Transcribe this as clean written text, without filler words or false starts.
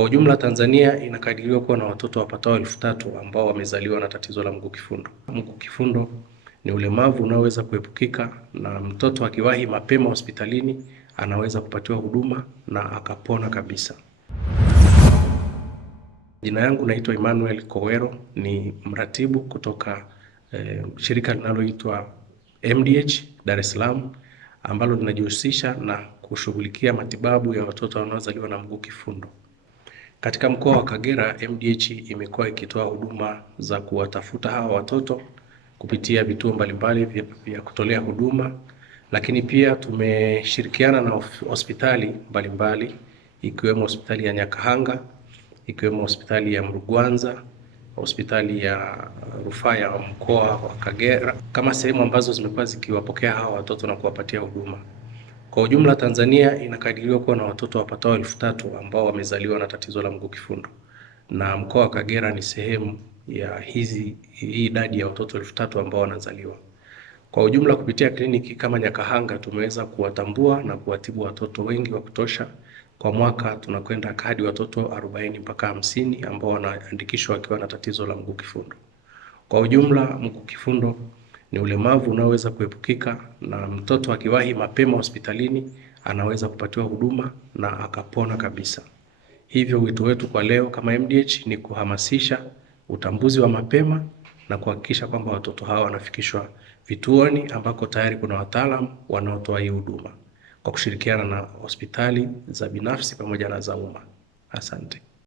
Kwa ujumla Tanzania inakadiriwa kuwa na watoto wapatao 3,000 ambao wamezaliwa na tatizo la mguu kifundo. Mguu kifundo ni ulemavu unaoweza kuepukika, na mtoto akiwahi mapema hospitalini anaweza kupatiwa huduma na akapona kabisa. Jina yangu naitwa Emmanuel Kowero, ni mratibu kutoka shirika linaloitwa MDH Dar es Salaam, ambalo linajihusisha na kushughulikia matibabu ya watoto wanaozaliwa na mguu kifundo. Katika mkoa wa Kagera, MDH imekuwa ikitoa huduma za kuwatafuta hawa watoto kupitia vituo mbalimbali vya kutolea huduma, lakini pia tumeshirikiana na hospitali mbalimbali ikiwemo hospitali ya Nyakahanga, ikiwemo hospitali ya Mrugwanza, hospitali ya rufaa ya mkoa wa Kagera, kama sehemu ambazo zimekuwa zikiwapokea hawa watoto na kuwapatia huduma. Kwa ujumla Tanzania inakadiriwa kuwa na watoto wapatao 3,000 ambao wamezaliwa na tatizo la mguu kifundo, na mkoa wa Kagera ni sehemu ya hii idadi ya watoto 3,000 ambao wanazaliwa. Kwa ujumla kupitia kliniki kama Nyakahanga tumeweza kuwatambua na kuwatibu watoto wengi wa kutosha. Kwa mwaka tunakwenda hadi watoto 40 mpaka 50 ambao wanaandikishwa wakiwa na tatizo la mguu kifundo. Kwa ujumla mguu kifundo ni ulemavu unaoweza kuepukika, na mtoto akiwahi mapema hospitalini anaweza kupatiwa huduma na akapona kabisa. Hivyo wito wetu kwa leo kama MDH ni kuhamasisha utambuzi wa mapema na kuhakikisha kwamba watoto hawa wanafikishwa vituoni ambako tayari kuna wataalamu wanaotoa hii huduma kwa kushirikiana na hospitali za binafsi pamoja na za umma. Asante.